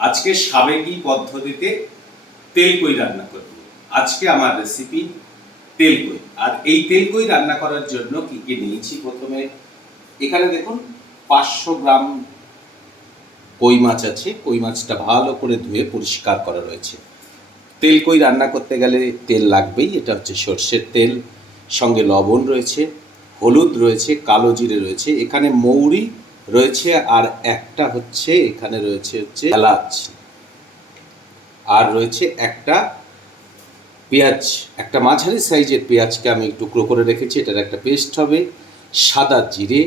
আজকে সাবেকি পদ্ধতিতে তেল কই রান্না করব। আজকে আমার রেসিপি তেল কই। আর এই তেল কই রান্না করার জন্য কি কি নিয়েছি প্রথমে? এখানে দেখুন, পাঁচশো গ্রাম কই মাছ আছে। কই মাছটা ভালো করে ধুয়ে পরিষ্কার করা রয়েছে। তেল কই রান্না করতে গেলে তেল লাগবেই, এটা হচ্ছে সর্ষের তেল। সঙ্গে লবণ রয়েছে, হলুদ রয়েছে, কালো জিরে রয়েছে। এখানে মৌরি রয়েছে, আর একটা হচ্ছে, এখানে রয়েছে হচ্ছে এলাচ, আর রয়েছে একটা পেঁয়াজ, একটা মাঝারি সাইজের পেঁয়াজকে আমি টুকরো করে রেখেছি, এটার একটা পেস্ট হবে, সাদা জিরে,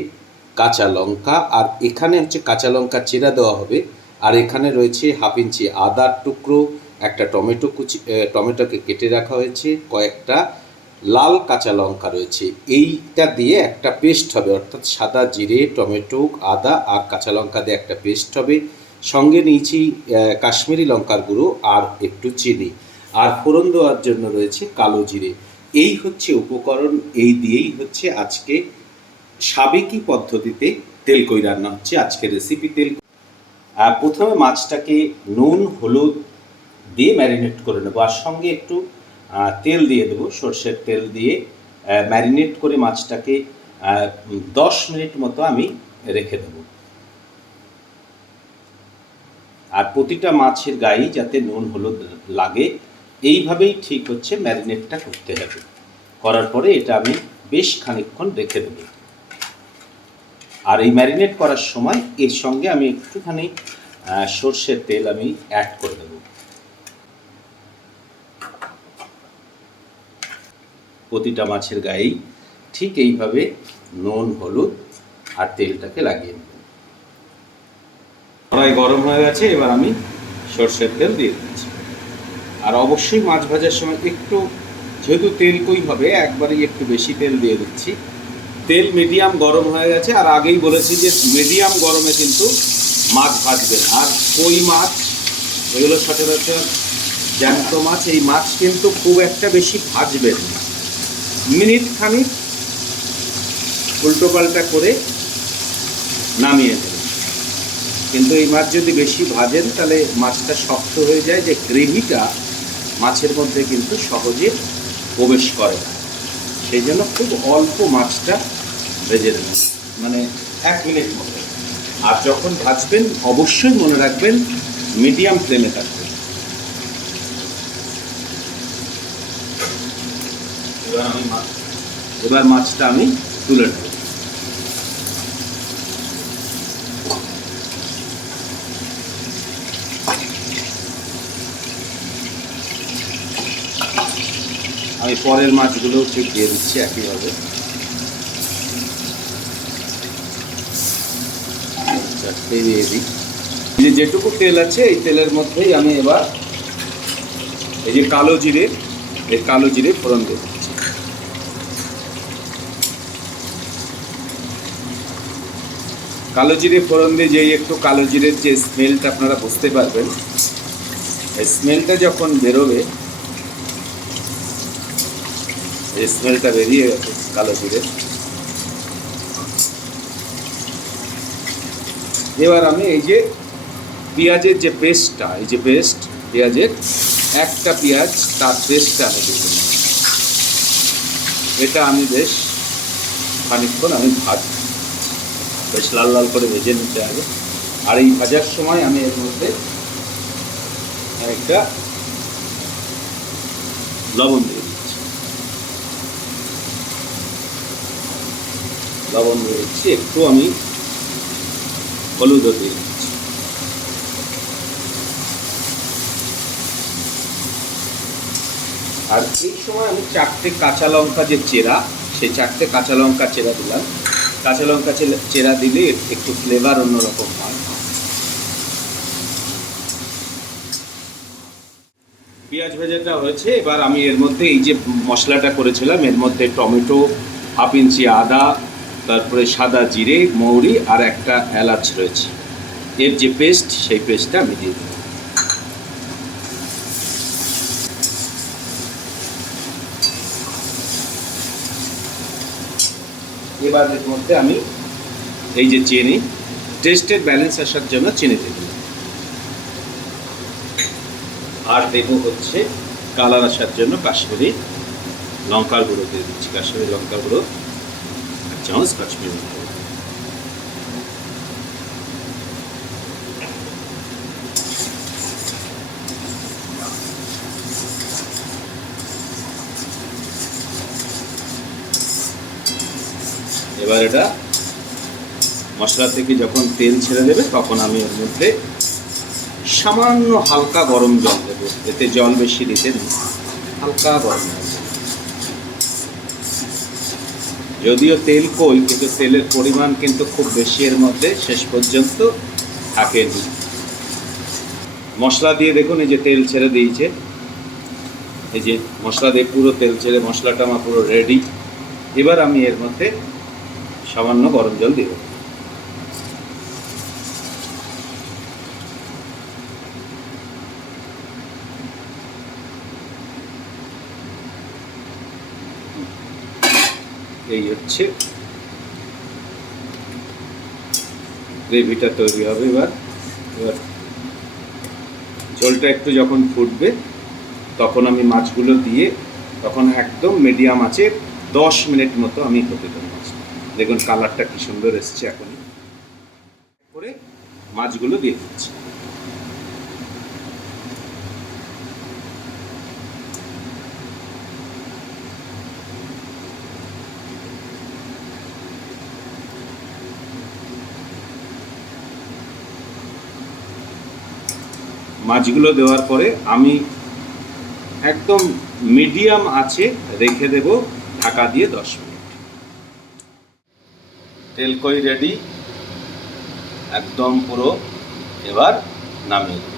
কাঁচা লঙ্কা, আর এখানে হচ্ছে কাঁচা লঙ্কা চেরা দেওয়া হবে, আর এখানে রয়েছে হাফ ইঞ্চি আদার টুকরো, একটা টমেটো কুচি টমেটোকে কেটে রাখা হয়েছে, কয়েকটা লাল কাঁচা লঙ্কা রয়েছে। এইটা দিয়ে একটা পেস্ট হবে, অর্থাৎ সাদা জিরে, টমেটো, আদা আর কাঁচা লঙ্কা দিয়ে একটা পেস্ট হবে। সঙ্গে নিয়েছি কাশ্মীরি লঙ্কার গুঁড়ো আর একটু চিনি। আর ফোড়ন দেওয়ার জন্য রয়েছে কালো জিরে। এই হচ্ছে উপকরণ, এই দিয়েই হচ্ছে আজকে সাবেকি পদ্ধতিতে তেল কই রান্না হচ্ছে আজকে রেসিপি তেল। প্রথমে মাছটাকে নুন, হলুদ দিয়ে ম্যারিনেট করে নেব। আর সঙ্গে একটু তেল দিয়ে দেবো, সর্ষের তেল দিয়ে ম্যারিনেট করে মাছটাকে দশ মিনিট মতো আমি রেখে দেবো। আর প্রতিটা মাছের গায়ে যাতে নুন, হলুদ লাগে, এইভাবেই ঠিক হচ্ছে ম্যারিনেটটা করতে হবে। করার পরে এটা আমি বেশ খানিকক্ষণ রেখে দেবো। আর এই ম্যারিনেট করার সময় এর সঙ্গে আমি একটুখানি সর্ষের তেল আমি অ্যাড করে দেবো। প্রতিটা মাছের গায়েই ঠিক এইভাবে নুন, হলুদ আর তেলটাকে লাগিয়ে নেব। কড়াই গরম হয়ে গেছে, এবার আমি সর্ষের তেল দিয়ে দিচ্ছি। আর অবশ্যই মাছ ভাজার সময় একটু, যেহেতু তেল কই হবে, একবারেই একটু বেশি তেল দিয়ে দিচ্ছি। তেল মিডিয়াম গরম হয়ে গেছে, আর আগেই বলেছি যে মিডিয়াম গরমে কিন্তু মাছ ভাজবেন। আর কই মাছ, এগুলো সচরাচর জ্যান্ত মাছ, এই মাছ কিন্তু খুব একটা বেশি ভাজবেন না। মিনিট খানিক উল্টো পাল্টা করে নামিয়ে দেবেন। কিন্তু এই মাছ যদি বেশি ভাজেন, তাহলে মাছটা শক্ত হয়ে যায়, যে গ্রেভিটা মাছের মধ্যে কিন্তু সহজে প্রবেশ করে না। সেই জন্য খুব অল্প মাছটা ভেজে দেবেন মানে এক মিনিট মতো। আর যখন ভাজবেন, অবশ্যই মনে রাখবেন, মিডিয়াম ফ্লেমে থাকবেন এবার আমি মাছ এবার মাছটা আমি তুলে নেব। আমি পরের মাছগুলোও ঠিক দিয়ে দিচ্ছি একইভাবে। দিই যে যেটুকু তেল আছে, এই তেলের মধ্যেই আমি এবার এই যে কালো জিরে, এই কালো জিরে ফোড়ন দিয়ে কালো জিরে ফোড়ন দিয়ে যেই একটু কালো জিরের যে স্মেলটা আপনারা বুঝতে পারবেন, এই স্মেলটা যখন বেরোবে, এই স্মেলটা বেরিয়ে গেছে কালো জিরে এবার আমি এই যে পেঁয়াজের যে পেস্টটা, এই যে পেস্ট, পেঁয়াজের একটা পেঁয়াজ তার পেস্টটা আমি দিলাম। এটা আমি বেশ খানিকক্ষণ আমি ভাজ বেশ লাল লাল করে ভেজে নিতে হবে। আর এই ভাজার সময় আমি এর মধ্যে একটা লবণ দিয়ে দিচ্ছি। লবণ দিয়ে দিচ্ছি, একটু আমি হলুদও দিয়ে দিচ্ছি। আর এই সময় আমি চারটে কাঁচা লঙ্কা যে চেরা, সেই চারটে কাঁচা লঙ্কা চেরা দিলাম। কাঁচা লঙ্কা চেরা- দিলে একটু ফ্লেভার অন্যরকম হয়। পেঁয়াজ ভেজাটা হয়েছে, এবার আমি এর মধ্যে এই যে মশলাটা করেছিলাম, এর মধ্যে টমেটো, হাফ ইঞ্চি আদা, তারপরে সাদা জিরে, মৌরি আর একটা এলাচ রয়েছে। এর যে পেস্ট সেই পেস্টটা আমি দিয়ে দিই এবার এর মধ্যে আমি এই যে চিনি টেস্টের ব্যালেন্স আসার জন্য চিনি দেব। আর দেব হচ্ছে কালার আসার জন্য কাশ্মীরি লঙ্কার গুঁড়ো দিয়ে দিচ্ছি, কাশ্মীরি লঙ্কার গুঁড়ো আর চামচ কাশ্মীরি লঙ্কা এবার এটা মশলা থেকে যখন তেল ছেড়ে দেবে, তখন আমি এর মধ্যে সামান্য হালকা গরম জল দেবো। এতে জল বেশি দিতে নেই হালকা গরম যদিও তেল কই, কিন্তু তেলের পরিমাণ কিন্তু খুব বেশি এর মধ্যে শেষ পর্যন্ত থাকেনি মশলা দিয়ে দেখুন, এই যে তেল ছেড়ে দিয়েছে। এই যে মশলা দিয়ে পুরো তেল ছেড়ে, মশলাটা আমার পুরো রেডি এবার আমি এর মধ্যে সামান্য গরম জল দেব এই হচ্ছে গ্রেভিটা তৈরি হবে এবার এবার ঝোলটা একটু যখন ফুটবে, তখন আমি মাছগুলো দিয়ে, তখন একদম মিডিয়াম আছে দশ মিনিট মতো আমি হতে দেবো মাছটা। দেখুন কালারটা কি সুন্দর এসছে এখন। করে মাছগুলো দিয়ে দিচ্ছি। মাছগুলো দেওয়ার পরে আমি একদম মিডিয়াম আছে রেখে দেব, ঢাকা দিয়ে দশ তেল কই রেডি একদম পুরো এবার নামিয়ে।